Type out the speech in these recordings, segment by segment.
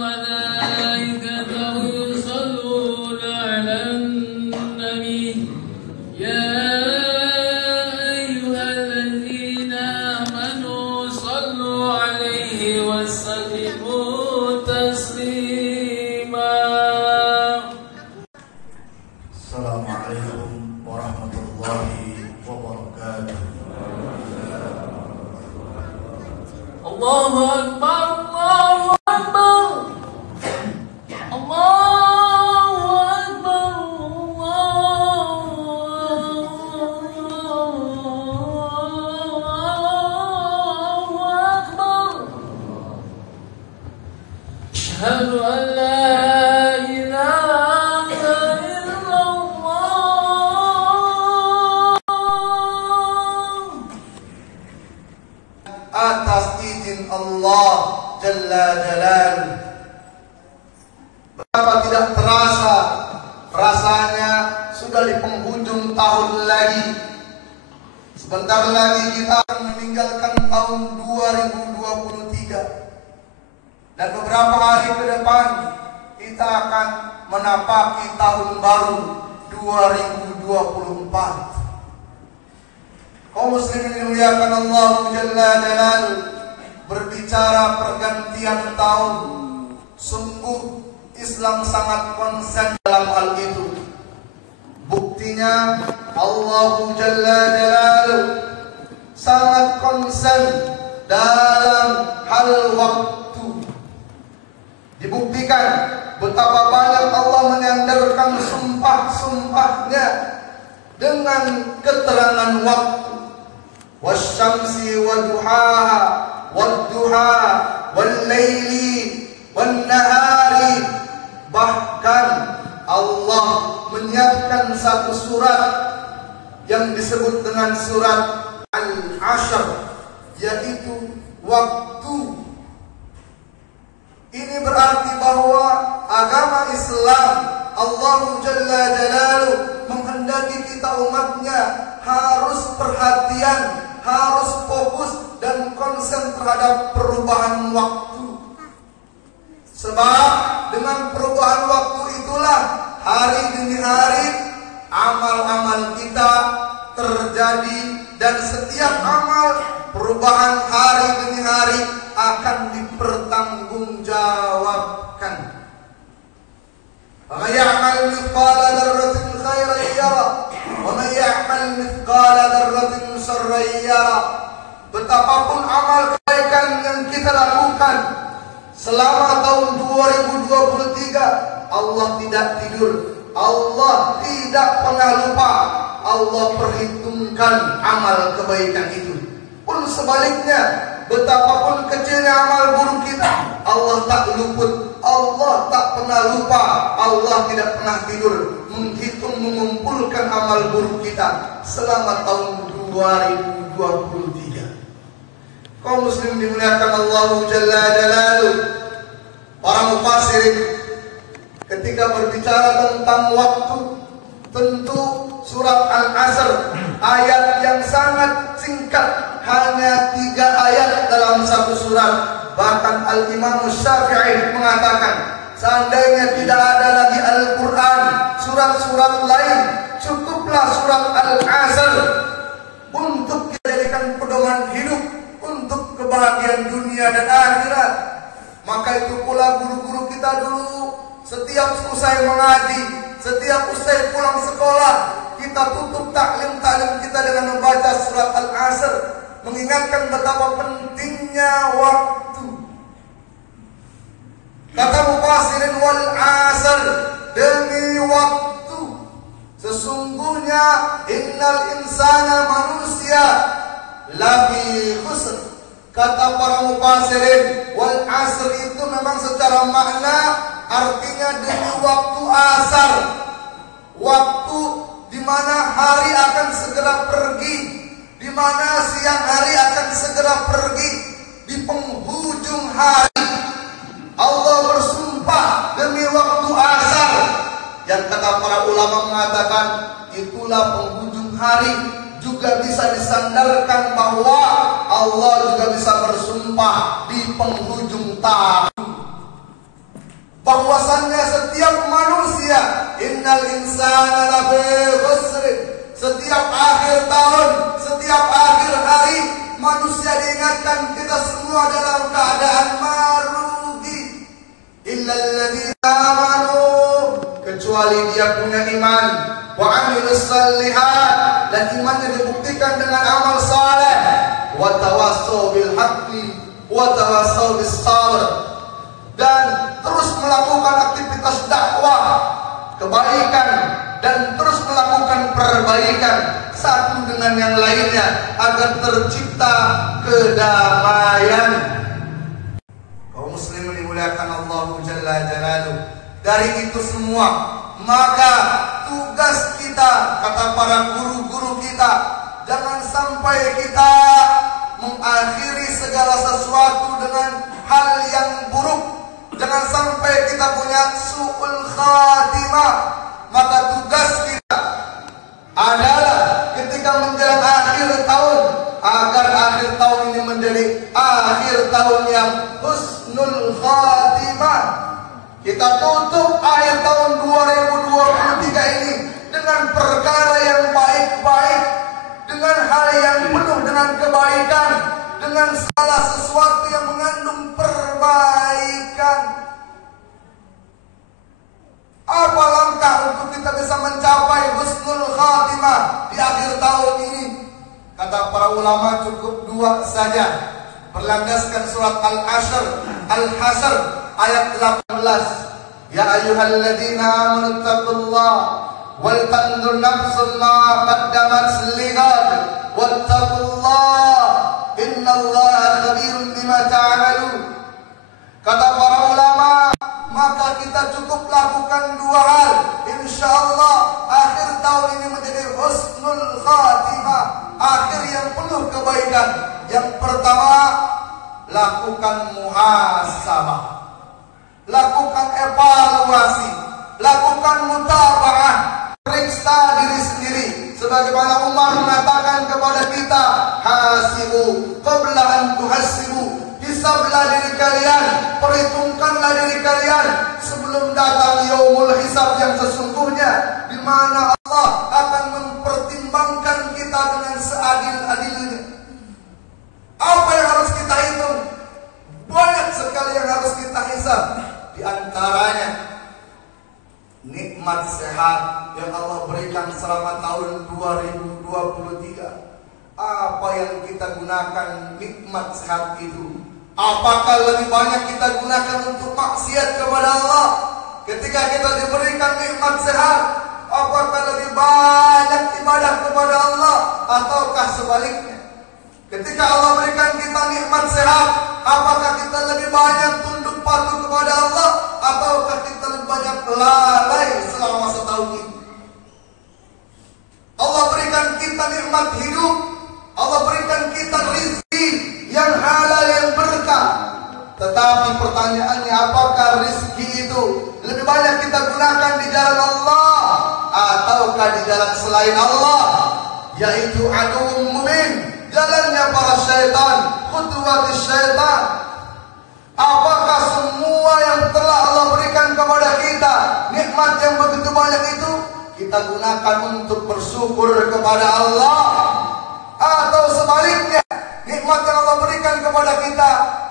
وملائكته يصلون على النبي يا أيها الذين آمنوا صلوا عليه وسلموا تسليما. السلام عليكم ورحمة الله وبركاته. الله أكبر الله أكبر الله أكبر الله أكبر. أشهد أن لا إله إلا الله. Atas izin Allah Jalla Jalaluhu, betapa tidak terasa rasanya sudah di penghujung tahun lagi. Sebentar lagi kita akan meninggalkan tahun 2023, dan beberapa hari ke depan kita akan menapaki tahun baru 2024. Kaum muslimin dimuliakan Allah Jalla Jalaluhu, berbicara pergantian tahun, sungguh Islam sangat konsen dalam hal itu. Buktinya Allah Jalla Jalaluhu sangat konsen dalam hal waktu. Dibuktikan betapa banyak Allah menyandarkan sumpah-sumpahnya dengan keterangan waktu. Wasyamsi waduhaha wadduha wallaili wannahari. Bahkan Allah menyiapkan satu surat yang disebut dengan surat Al-Ashr, yaitu waktu. Ini berarti bahwa agama Islam, Allah Jalla Jalaluhu menghendaki kita umatnya harus perhatian, harus fokus dan konsen terhadap perubahan waktu. Sebab dengan perubahan waktu itulah hari demi hari amal-amal kita terjadi, dan setiap amal perubahan hari demi hari akan dipertanggungjawabkan. Wa may ya'mal mithqala dzarratin khairan yara wa may ya'mal mithqala dzarratin syarran yara. Betapapun amal kebaikan yang kita lakukan selama tahun 2023, Allah tidak tidur, Allah tidak pernah lupa. Allah perhitungkan amal kebaikan itu. Pun sebaliknya, betapapun kecilnya amal buruk kita, Allah tak luput, Allah tak pernah lupa, Allah tidak pernah tidur menghitung, mengumpulkan amal buruk kita selama tahun 2023. Kaum muslim dimuliakan Allah Jalla Jalaluhu, para mufassirin ketika berbicara tentang waktu, tentu surat Al-Asr ayat yang sangat singkat, hanya 3 ayat dalam satu surat. Bahkan Al-Imam Syafi'i mengatakan, seandainya tidak ada lagi Al-Quran, surat-surat lain, cukuplah surat Al-Asr untuk dijadikan pedoman hidup untuk kebahagiaan dunia dan akhirat. Maka itu pula guru-guru kita dulu, setiap usai mengaji, setiap usai pulang sekolah, kita tutup taklim-taklim kita dengan membaca surat Al-Asr, mengingatkan betapa pentingnya waktu. Kata mufassirin, wal asr, demi waktu, sesungguhnya innal insana, manusia, lafi khusr. Kata para mufassirin, wal asr itu memang secara makna artinya demi waktu asar, waktu di mana hari akan segera pergi, di mana siang hari akan segera pergi. Di penghujung hari Allah bersumpah demi waktu asar, yang kata para ulama mengatakan itulah penghujung hari. Juga bisa disandarkan bahwa Allah juga bisa bersumpah di penghujung tahun. bahwasannya setiap manusia innal insana lafi khusr, setiap akhir tahun, setiap akhir hari manusia diingatkan kita semua dalam keadaan merugi. Illal ladzina amanu, kecuali dia punya iman, wa amilus shalihat, dan imannya dibuktikan dengan amal saleh, wa tawassau bil haqqi wa tawassau bis sabr, dan terus melakukan aktivitas dakwah kebaikan dan terus melakukan perbaikan satu dengan yang lainnya agar tercipta kedamaian. Kaum muslimin dimuliakan Allah Jalla Jalaluhu. Dari itu semua maka tugas kita, kata para guru-guru kita, jangan sampai kita mengakhiri segala sesuatu dengan hal yang buruk. Jangan sampai kita punya su'ul khatimah. Maka tugas kita adalah ketika menjelang akhir tahun, agar akhir tahun ini menjadi akhir tahun yang husnul khatimah. Kita tutup akhir tahun 2023 ini dengan perkara yang baik-baik, dengan hal yang penuh dengan kebaikan, dengan segala sesuatu yang mengandung perbaikan. Apa langkah untuk kita bisa mencapai husnul khatimah di akhir tahun ini? Kata para ulama cukup dua saja, berlandaskan surat Al-Hasr ayat 18. Ya ayyuhalladzina amanu taqullaha wal tanzur nafsum ma qaddamat lighad wattaqullaha innallaha khabirun bima ta'malun. Kata para ulama, maka kita cukup lakukan dua hal, insyaallah akhir tahun ini menjadi husnul khatimah, akhir yang penuh kebaikan. Yang pertama, lakukan muhasabah, lakukan evaluasi, lakukan mutabaah, periksa diri sendiri. Sebagaimana Umar mengatakan kepada kita, hasibu qabla an tuhasibu, hisablah diri kalian, perhitungkanlah diri kalian sebelum datang yaumul hisab yang sesungguhnya, di mana Allah akan mempertimbangkan kita dengan seadil-adilnya. Apa yang harus kita hitung? Banyak sekali yang harus kita hisab. Di antaranya nikmat sehat yang Allah berikan selama tahun 2023. Apa yang kita gunakan nikmat sehat itu? Apakah lebih banyak kita gunakan untuk maksiat kepada Allah? Ketika kita diberikan nikmat sehat, apakah lebih banyak ibadah kepada Allah ataukah sebaliknya? Ketika Allah berikan kita nikmat sehat, apakah kita lebih banyak tunduk patuh kepada Allah ataukah kita lebih banyak lalai selama setahun ini? Allah berikan kita nikmat hidup, Allah berikan kita rezeki yang halal, yang berkah. Tetapi pertanyaannya, apakah rezeki itu lebih banyak kita gunakan di jalan Allah ataukah di jalan selain Allah, yaitu aduwwum mubin, jalannya para syaitan, khutuwati syaitan. Apakah semua yang telah Allah berikan kepada kita, nikmat yang begitu banyak itu, kita gunakan untuk bersyukur kepada Allah, atau sebaliknya, nikmat yang Allah berikan kepada kita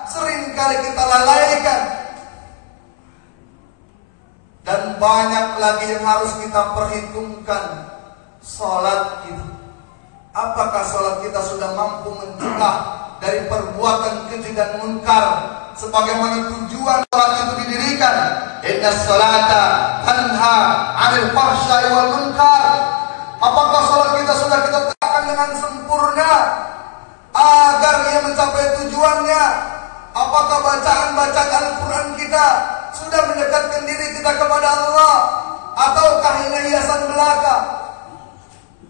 seringkali kita lalaikan? Dan banyak lagi yang harus kita perhitungkan. Salat kita, apakah salat kita sudah mampu mencegah dari perbuatan keji dan munkar sebagaimana tujuan salat itu didirikan? Inna salata tanha 'anil fahsya'i wal munkar. Apakah salat kita sudah kita tegakkan dengan sempurna agar ia mencapai tujuannya? Apakah bacaan-bacaan Al-Quran kita sudah mendekatkan diri kita kepada Allah, ataukah hanya hiasan belaka?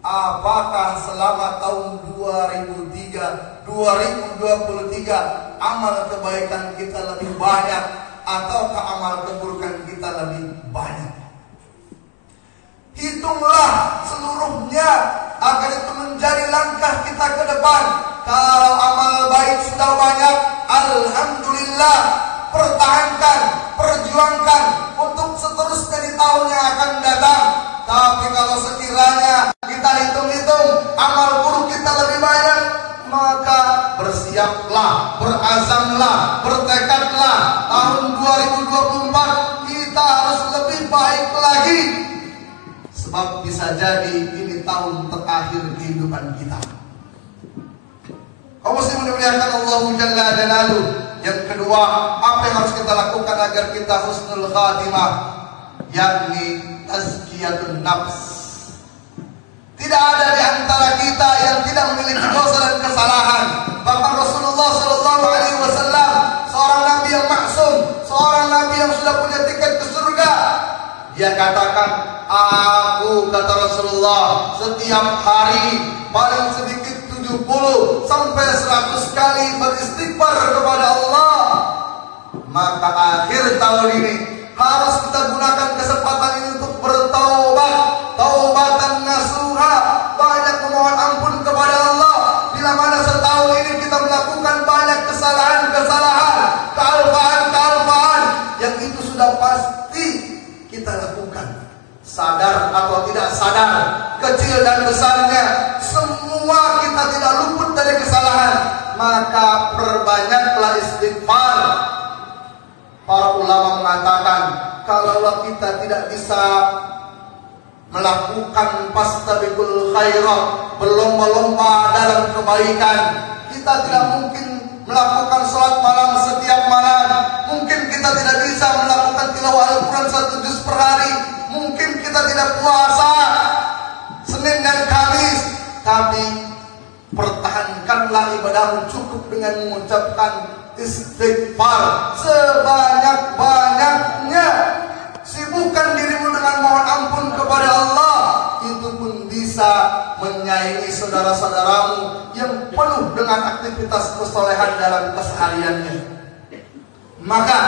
Apakah selama tahun 2023 amal kebaikan kita lebih banyak ataukah amal keburukan kita lebih banyak? Hitunglah seluruhnya agar itu menjadi langkah kita ke depan. Kalau amal baik sudah banyak, alhamdulillah, pertahankan, perjuangkan perjuangkan untuk seterusnya di tahun yang akan datang. Tapi kalau sekiranya kita hitung-hitung amal buruk kita lebih banyak, maka bersiaplah, berazamlah, bertekadlah tahun 2024 kita harus lebih baik lagi. Sebab bisa jadi ini tahun terakhir kehidupan kita. Kaum muslimin dimuliakan Allah Jalla Jalaluhu. Yang kedua, apa yang harus kita lakukan agar kita husnul khatimah? Yakni tazkiyatun nafs. Tidak ada di antara kita yang tidak memiliki dosa dan kesalahan. Bahkan Rasulullah SAW, seorang nabi yang maksum, seorang nabi yang sudah punya tiket ke surga, dia katakan, aku, kata Rasulullah, setiap hari paling sedikit 70 sampai 100 kali beristighfar kepada Allah. Maka akhir tahun ini harus kita gunakan kesempatan ini untuk bertaubat, taubatan nasuha, banyak memohon ampun kepada Allah. Bila mana setahun ini kita melakukan banyak kesalahan-kesalahan, kealpaan-kealpaan yang itu sudah pasti kita lakukan, sadar atau tidak sadar, kecil dan besarnya, semua kita tidak luput dari kesalahan. Maka perbanyaklah istighfar. Para ulama mengatakan, kalaulah kita tidak bisa melakukan fastabiqul khairat, berlomba-lomba dalam kebaikan, kita tidak mungkin melakukan sholat malam setiap malam. Mungkin kita tidak bisa melakukan tilawah Al-Quran 1 juz per hari. Mungkin kita tidak puasa Senin dan Kamis. Tapi pertahankanlah ibadahmu cukup dengan mengucapkan istighfar sebanyak-banyaknya. Sibukkan dirimu dengan mohon ampun kepada Allah. Itu pun bisa menyayangi saudara-saudaramu yang penuh dengan aktivitas kesolehan dalam kesehariannya. Maka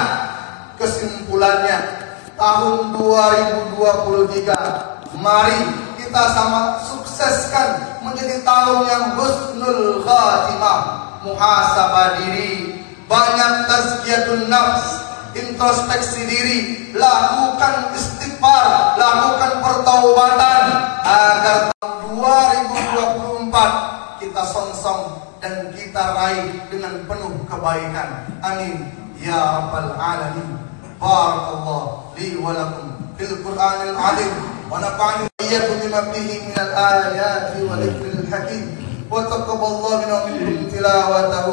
kesimpulannya, tahun 2023 mari kita sama sukseskan menjadi tahun yang husnul khatimah. Muhasabah diri, banyak tazkiyatun nafs, introspeksi diri, lakukan istighfar, lakukan pertaubatan agar tahun 2024 kita songsong dan kita raih dengan penuh kebaikan. Amin ya rabbal alamin. Barakallahu li wa lakum fil Qur'anil azim wa nafa'ani iyyakum bima fihi minal ayati wa dhikril hakim. وتقبل الله منا ومنكم تلاوته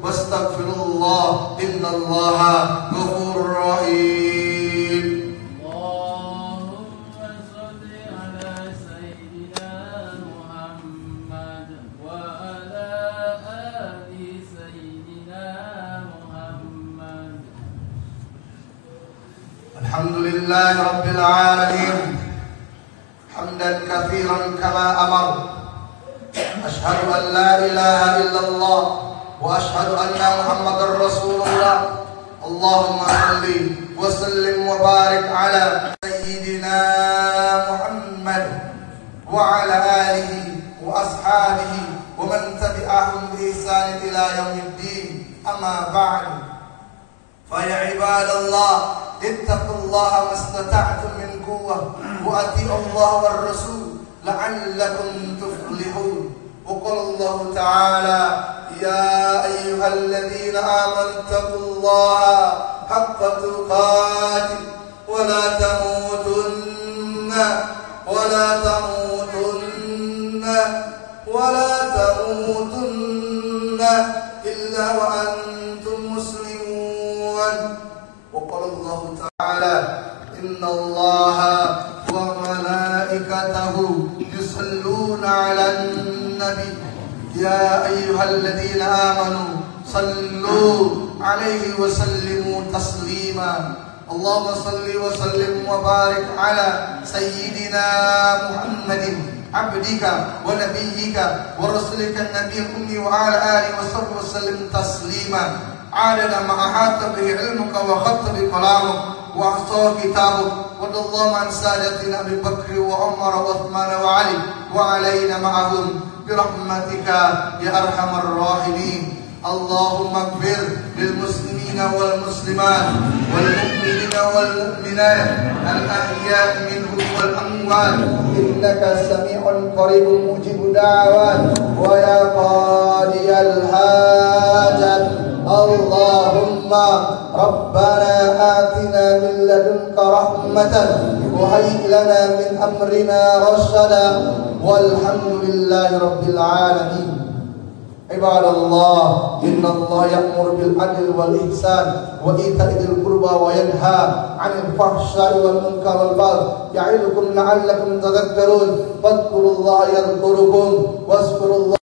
واستغفر الله إن الله غفور رحيم. اللهم صل على سيدنا محمد وعلى آل سيدنا محمد. الحمد لله رب العالمين حمدا كثيرا كما أمر. أشهد أن لا إله إلا الله وأشهد أن محمدا رسول الله. اللهم صل وسلم وبارك على سيدنا محمد وعلى آله وأصحابه ومن تبعهم بإحسان إلى يوم الدين. أما بعد، فيا عباد الله اتقوا الله ما استطعتم من قوة وأطيعوا الله والرسول لعلكم تفلحون. وقال الله تعالى يا أيها الذين آمنوا اتقوا الله حق تقاته ولا تموتن إلا وأنتم مسلمون. وقال الله تعالى إن الله وملائكته يصلون على النبي يا أيها الذين آمنوا صلوا عليه وسلموا تسليما. اللهم صل وسلم وبارك على سيدنا محمد عبدك ونبيك ورسولك النبي الأمي وعلى آله وصحبه وسلم تسليما عدد ما أحاط به علمك وخط بكلامك وأحصى كتابك. وارض اللهم عن سادتنا أبي بكر وعمر وعثمان وعلي وعلينا معهم برحمتك يا أرحم الراحمين. اللهم اغفر للمسلمين والمسلمات والمؤمنين والمؤمنات الأحياء منهم والأموات إنك سميع قريب مجيب الدعوات ويا قاضي الحاجات اللهم ربنا آتنا من لدنك رحمة وهيئ لنا من أمرنا رشدا والحمد لله رب العالمين. عباد الله إن الله يأمر بالعدل والإحسان وإيتاء ذي القربى وينهى عن الفحشاء والمنكر والبغي يعظكم لعلكم تذكرون فاذكروا الله يذكركم واذكروا الله